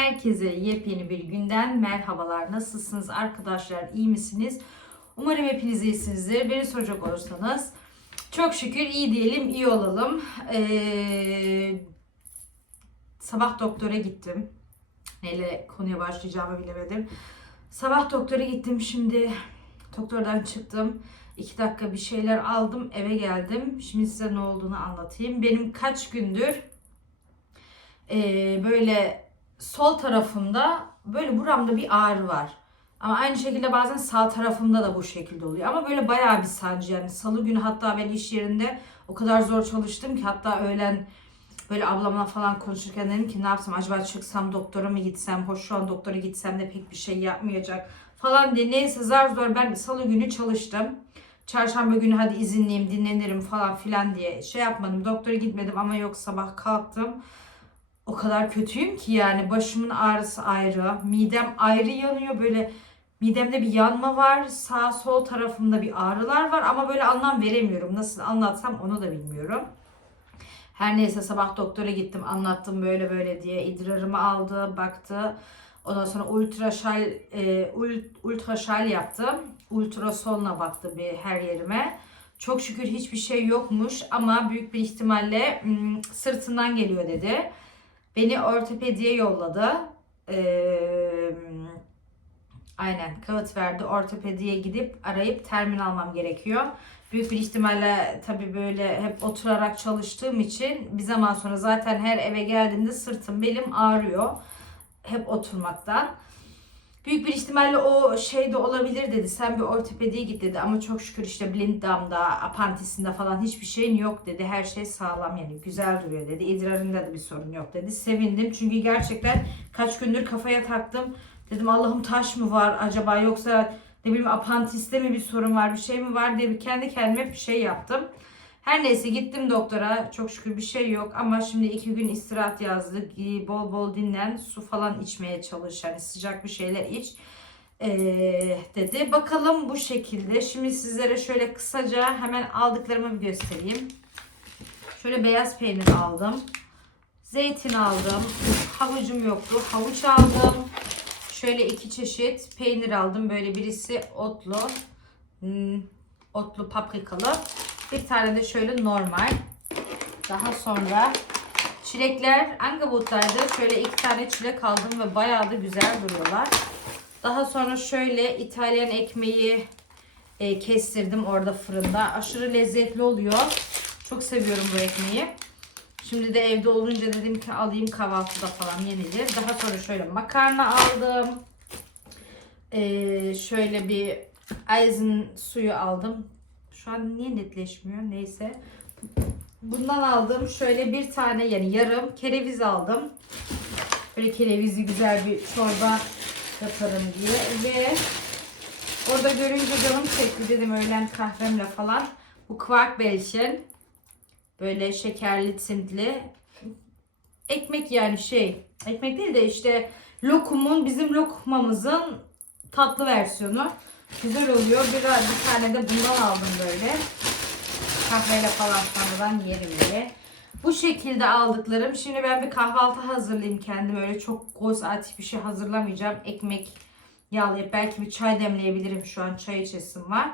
Herkese yepyeni bir günden merhabalar. Nasılsınız arkadaşlar? İyi misiniz? Umarım hepiniz iyisinizdir. Beni soracak olursanız çok şükür iyi diyelim, iyi olalım. Ee, sabah doktora gittim. Neyle konuya başlayacağımı bilemedim. Sabah doktora gittim. Şimdi doktordan çıktım. İki dakika bir şeyler aldım. Eve geldim. Şimdi size ne olduğunu anlatayım. Benim kaç gündür ee, böyle sol tarafımda böyle buramda bir ağrı var. Ama aynı şekilde bazen sağ tarafımda da bu şekilde oluyor. Ama böyle bayağı bir sancı yani. Salı günü hatta ben iş yerinde o kadar zor çalıştım ki hatta öğlen böyle ablamla falan konuşurken dedim ki ne yapsam acaba çıksam doktora mı gitsem hoş şu an doktora gitsem de pek bir şey yapmayacak falan diye neyse zar zor ben salı günü çalıştım. Çarşamba günü hadi izinliyim dinlenirim falan filan diye şey yapmadım doktora gitmedim ama yok sabah kalktım o kadar kötüyüm ki yani başımın ağrısı ayrı, midem ayrı yanıyor böyle midemde bir yanma var, sağ sol tarafımda bir ağrılar var ama böyle anlam veremiyorum. Nasıl anlatsam onu da bilmiyorum. Her neyse sabah doktora gittim anlattım böyle böyle diye idrarımı aldı baktı. Ondan sonra ultraşal e, ult, ultraşal yaptım. Ultrasonla baktı bir her yerime. Çok şükür hiçbir şey yokmuş ama büyük bir ihtimalle sırtından geliyor dedi. Beni ortopediye yolladı. Ee, aynen kağıt verdi. Ortopediye gidip arayıp termin almam gerekiyor. Büyük bir ihtimalle tabii böyle hep oturarak çalıştığım için bir zaman sonra zaten her eve geldiğinde sırtım belim ağrıyor. Hep oturmaktan. Büyük bir ihtimalle o şey de olabilir dedi. Sen bir ortopediye git dedi. Ama çok şükür işte blinddarmda, apantisinde falan hiçbir şeyin yok dedi. Her şey sağlam yani güzel duruyor dedi. İdrarında da bir sorun yok dedi. Sevindim çünkü gerçekten kaç gündür kafaya taktım. Dedim Allah'ım taş mı var acaba yoksa ne bileyim apantiste mi bir sorun var bir şey mi var diye kendi kendime bir şey yaptım. Her neyse gittim doktora. Çok şükür bir şey yok ama şimdi iki gün istirahat yazdı. Bol bol dinlen, su falan içmeye çalış. Hani sıcak bir şeyler iç ee, dedi. Bakalım bu şekilde. Şimdi sizlere şöyle kısaca hemen aldıklarımı bir göstereyim. Şöyle beyaz peynir aldım. Zeytin aldım. Havucum yoktu. Havuç aldım. Şöyle iki çeşit peynir aldım. Böyle birisi otlu. Hmm, otlu paprikalı. Bir tane de şöyle normal. Daha sonra çilekler Angabut'taydı. Şöyle iki tane çilek aldım ve bayağı da güzel duruyorlar. Daha sonra şöyle İtalyan ekmeği e, kestirdim orada fırında. Aşırı lezzetli oluyor. Çok seviyorum bu ekmeği. Şimdi de evde olunca dedim ki alayım kahvaltıda falan yenilir. Daha sonra şöyle makarna aldım. Ee, şöyle bir Aizen suyu aldım. An niye netleşmiyor? Neyse. Bundan aldım. Şöyle bir tane yani yarım kereviz aldım. Böyle kerevizi güzel bir çorba yaparım diye. Ve orada görünce canım çekti dedim öğlen kahvemle falan. Bu kvark belşin. Böyle şekerli, tintli. Ekmek yani şey. Ekmek değil de işte lokumun, bizim lokmamızın tatlı versiyonu. Güzel oluyor. Bir, bir tane de bundan aldım böyle. Kahveyle falan sonradan yerim diye. Bu şekilde aldıklarım. Şimdi ben bir kahvaltı hazırlayayım kendim. Öyle çok goz atif bir şey hazırlamayacağım. Ekmek yağlayıp belki bir çay demleyebilirim. Şu an çay içesim var.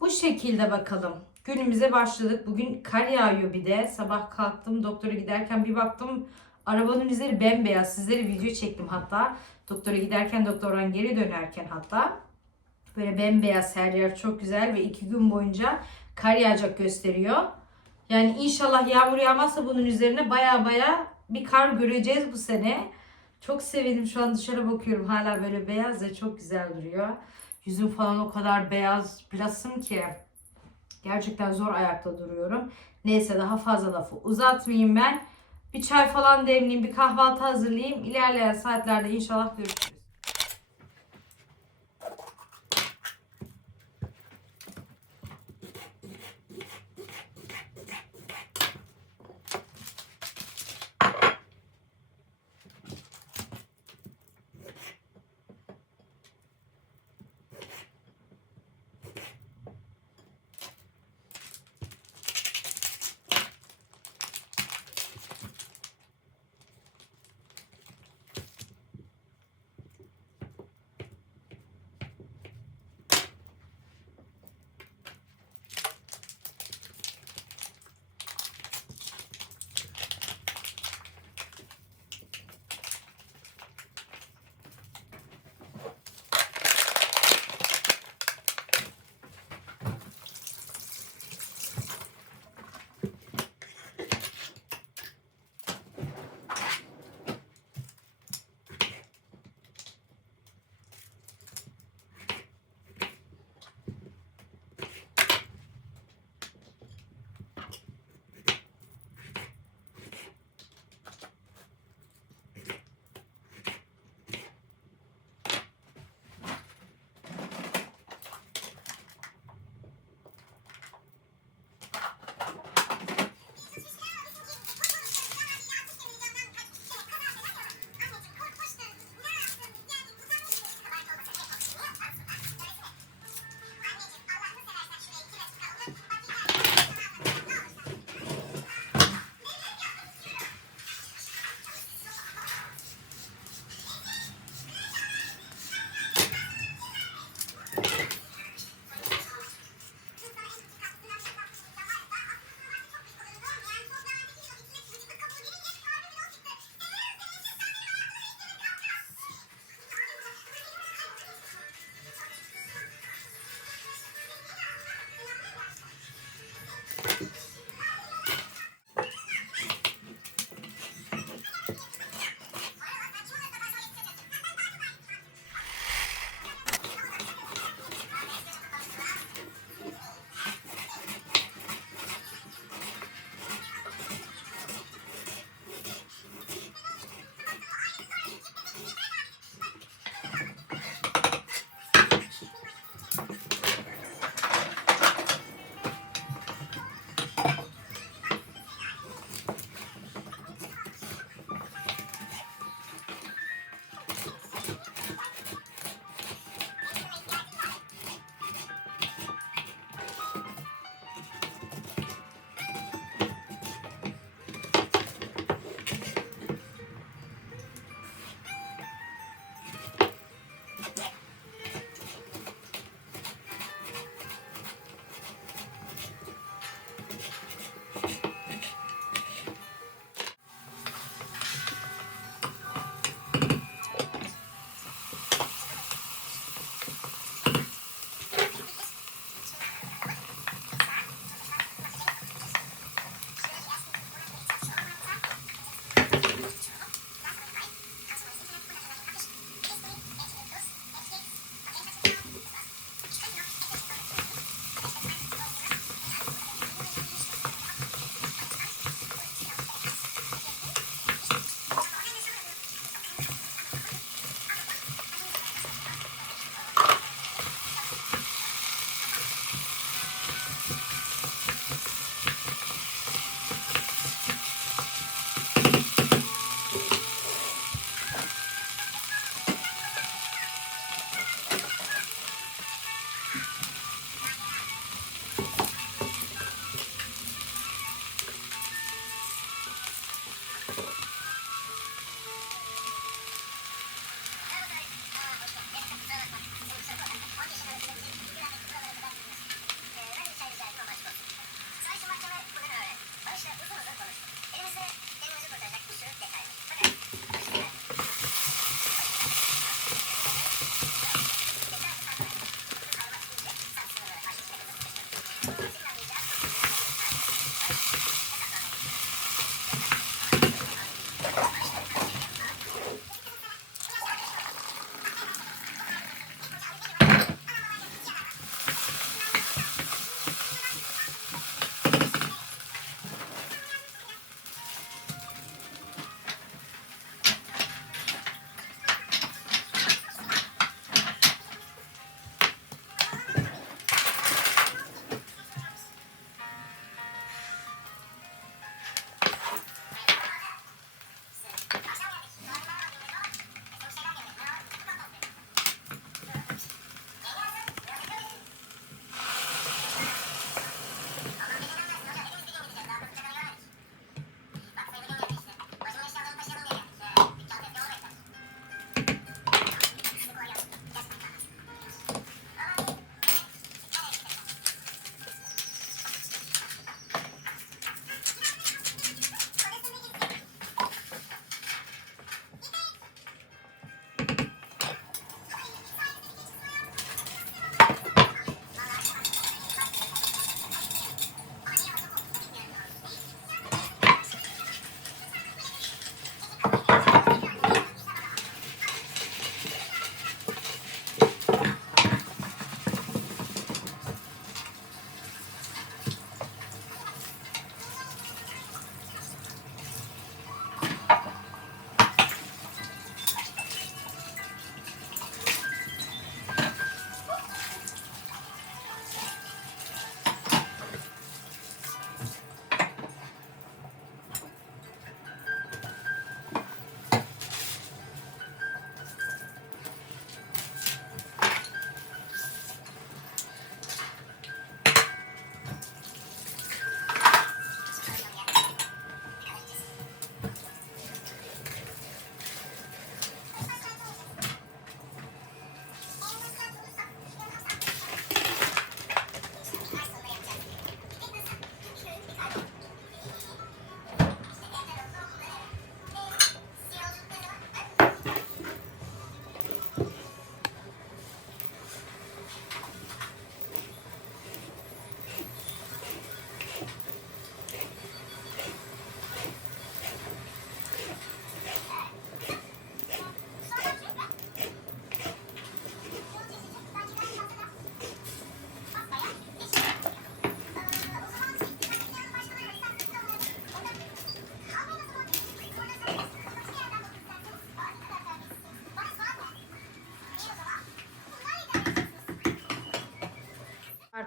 Bu şekilde bakalım. Günümüze başladık. Bugün kar yağıyor bir de. Sabah kalktım doktora giderken bir baktım arabanın üzeri bembeyaz. Sizlere video çektim hatta. Doktora giderken doktordan geri dönerken hatta. Böyle bembeyaz her yer çok güzel ve iki gün boyunca kar yağacak gösteriyor. Yani inşallah yağmur yağmazsa bunun üzerine baya baya bir kar göreceğiz bu sene. Çok sevindim şu an dışarı bakıyorum hala böyle beyaz ve çok güzel duruyor. Yüzüm falan o kadar beyaz birazım ki gerçekten zor ayakta duruyorum. Neyse daha fazla lafı uzatmayayım ben. Bir çay falan demleyeyim, bir kahvaltı hazırlayayım. İlerleyen saatlerde inşallah görüşürüz.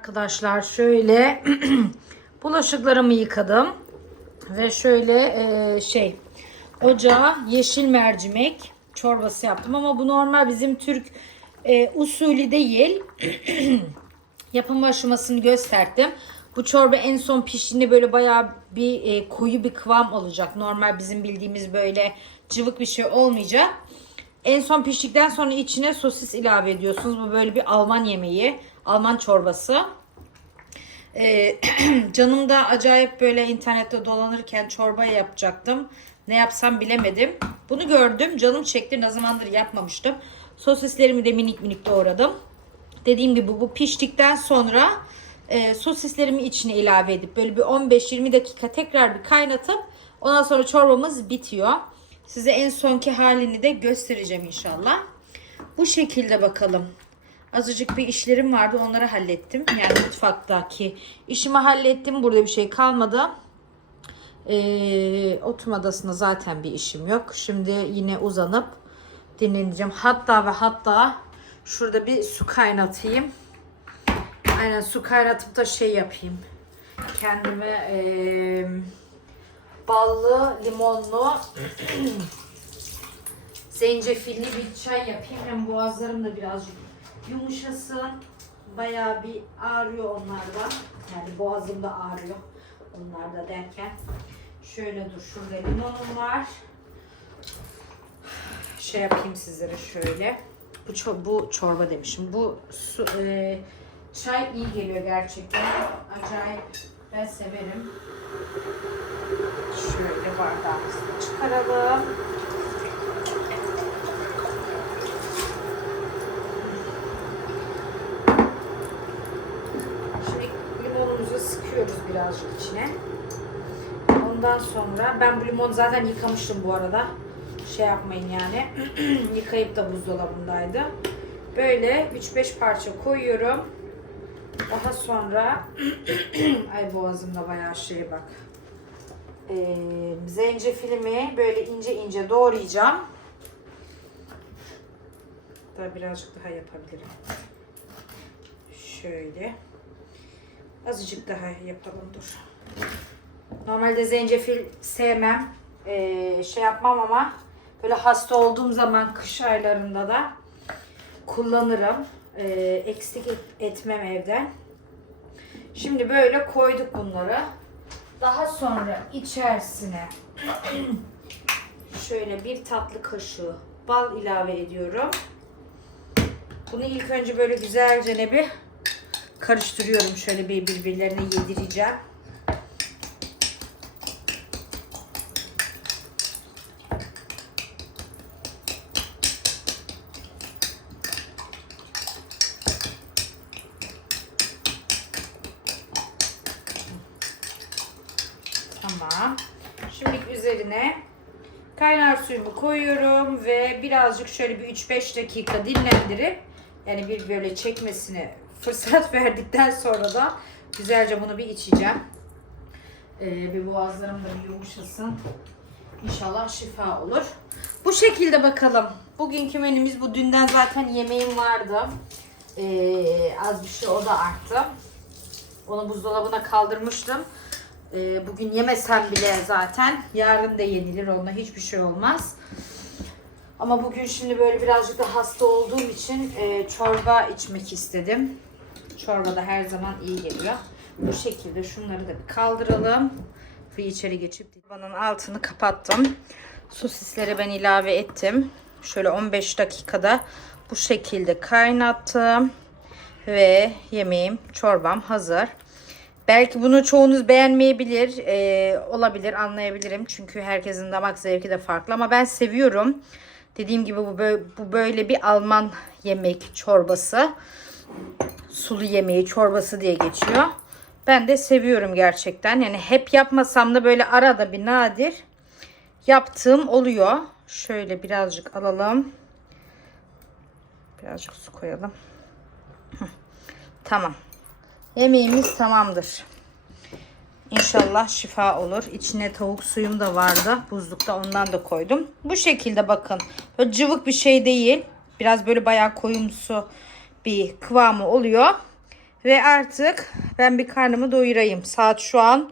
Arkadaşlar şöyle bulaşıklarımı yıkadım ve şöyle e, şey ocağa yeşil mercimek çorbası yaptım ama bu normal bizim Türk e, usulü değil. Yapım aşamasını gösterdim. Bu çorba en son piştiğinde böyle bayağı bir e, koyu bir kıvam olacak. Normal bizim bildiğimiz böyle cıvık bir şey olmayacak. En son piştikten sonra içine sosis ilave ediyorsunuz. Bu böyle bir Alman yemeği. Alman çorbası. Ee, canım da acayip böyle internette dolanırken çorba yapacaktım. Ne yapsam bilemedim. Bunu gördüm. Canım çekti. Ne zamandır yapmamıştım. Sosislerimi de minik minik doğradım. Dediğim gibi bu piştikten sonra e, sosislerimi içine ilave edip böyle bir 15-20 dakika tekrar bir kaynatıp ondan sonra çorbamız bitiyor. Size en sonki halini de göstereceğim inşallah. Bu şekilde bakalım. Azıcık bir işlerim vardı onları hallettim. Yani mutfaktaki işimi hallettim. Burada bir şey kalmadı. Ee, oturma odasında zaten bir işim yok. Şimdi yine uzanıp dinleneceğim. Hatta ve hatta şurada bir su kaynatayım. Aynen su kaynatıp da şey yapayım. Kendime ee, ballı, limonlu zencefilli bir çay yapayım. Hem boğazlarım da birazcık yumuşasın. Bayağı bir ağrıyor onlardan. Yani boğazım da ağrıyor. Onlar da derken. Şöyle dur şurada limonum var. Şey yapayım sizlere şöyle. Bu, bu çorba demişim. Bu su, e, çay iyi geliyor gerçekten. Acayip ben severim. Şöyle bardağımızı çıkaralım. Birazcık içine. Ondan sonra ben bu limonu zaten yıkamıştım bu arada. Şey yapmayın yani. Yıkayıp da buzdolabındaydı. Böyle 3-5 parça koyuyorum. Daha sonra ay boğazımda bayağı şey bak. Ee, zencefilimi böyle ince ince doğrayacağım. Daha birazcık daha yapabilirim. Şöyle. Azıcık daha yapalım dur. Normalde zencefil sevmem. Ee, şey yapmam ama böyle hasta olduğum zaman kış aylarında da kullanırım. Ee, eksik et- etmem evden. Şimdi böyle koyduk bunları. Daha sonra içerisine şöyle bir tatlı kaşığı bal ilave ediyorum. Bunu ilk önce böyle güzelce ne bir karıştırıyorum. Şöyle bir birbirlerine yedireceğim. Tamam. Şimdi üzerine kaynar suyumu koyuyorum ve birazcık şöyle bir 3-5 dakika dinlendirip yani bir böyle çekmesine fırsat verdikten sonra da güzelce bunu bir içeceğim. Ee, bir boğazlarım da bir yumuşasın. İnşallah şifa olur. Bu şekilde bakalım. Bugünkü menümüz bu. Dünden zaten yemeğim vardı. Ee, az bir şey o da arttı. Onu buzdolabına kaldırmıştım. Ee, bugün yemesem bile zaten yarın da yenilir. Onunla hiçbir şey olmaz. Ama bugün şimdi böyle birazcık da hasta olduğum için e, çorba içmek istedim. Çorba da her zaman iyi geliyor. Bu şekilde şunları da bir kaldıralım. Ve içeri geçip çorbanın altını kapattım. Sosisleri ben ilave ettim. Şöyle 15 dakikada bu şekilde kaynattım. Ve yemeğim, çorbam hazır. Belki bunu çoğunuz beğenmeyebilir. Ee, olabilir, anlayabilirim. Çünkü herkesin damak zevki de farklı. Ama ben seviyorum. Dediğim gibi bu böyle, bu böyle bir Alman yemek çorbası. Sulu yemeği çorbası diye geçiyor. Ben de seviyorum gerçekten. Yani hep yapmasam da böyle arada bir nadir yaptığım oluyor. Şöyle birazcık alalım. Birazcık su koyalım. Tamam. Yemeğimiz tamamdır. İnşallah şifa olur. İçine tavuk suyum da vardı. Buzlukta ondan da koydum. Bu şekilde bakın. Böyle cıvık bir şey değil. Biraz böyle bayağı koyumsu bir kıvamı oluyor. Ve artık ben bir karnımı doyurayım. Saat şu an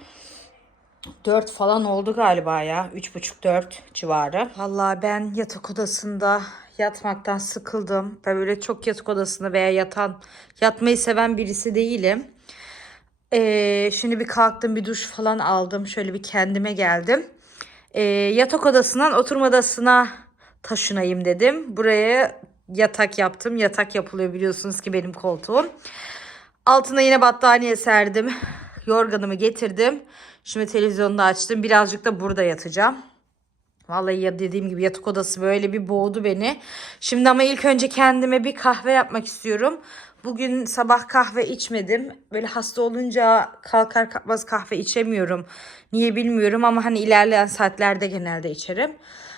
4 falan oldu galiba ya. 3.30-4 civarı. Vallahi ben yatak odasında yatmaktan sıkıldım. Ben böyle çok yatak odasında veya yatan yatmayı seven birisi değilim. Ee, şimdi bir kalktım bir duş falan aldım. Şöyle bir kendime geldim. Ee, yatak odasından oturma odasına taşınayım dedim. Buraya yatak yaptım. Yatak yapılıyor biliyorsunuz ki benim koltuğum. Altına yine battaniye serdim. Yorganımı getirdim. Şimdi televizyonu da açtım. Birazcık da burada yatacağım. Vallahi ya dediğim gibi yatak odası böyle bir boğdu beni. Şimdi ama ilk önce kendime bir kahve yapmak istiyorum. Bugün sabah kahve içmedim. Böyle hasta olunca kalkar kalkmaz kahve içemiyorum. Niye bilmiyorum ama hani ilerleyen saatlerde genelde içerim.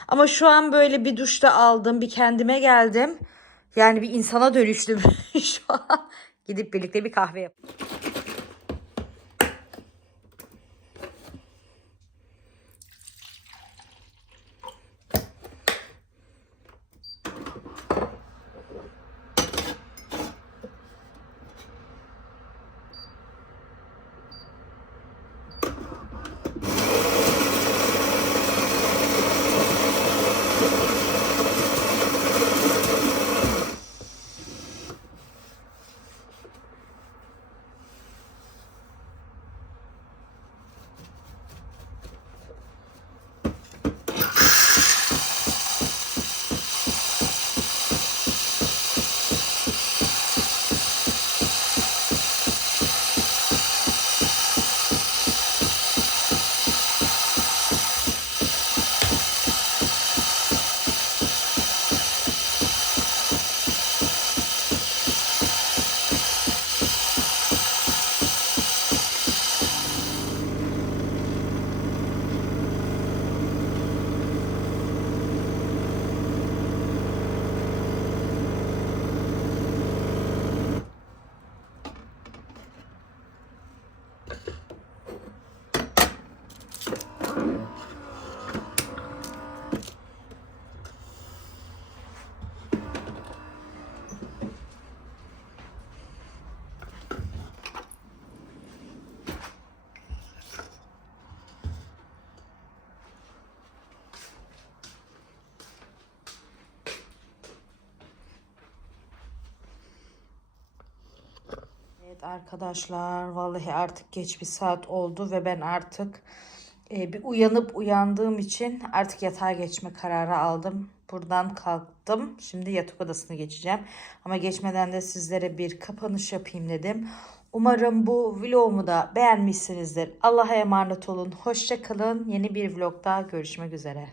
Ama şu an böyle bir duşta aldım. Bir kendime geldim. Yani bir insana dönüştüm şu an. Gidip birlikte bir kahve yap. Evet arkadaşlar vallahi artık geç bir saat oldu ve ben artık e, bir uyanıp uyandığım için artık yatağa geçme kararı aldım. Buradan kalktım. Şimdi yatak odasına geçeceğim. Ama geçmeden de sizlere bir kapanış yapayım dedim. Umarım bu vlogumu da beğenmişsinizdir. Allah'a emanet olun. Hoşça kalın. Yeni bir vlogda görüşmek üzere.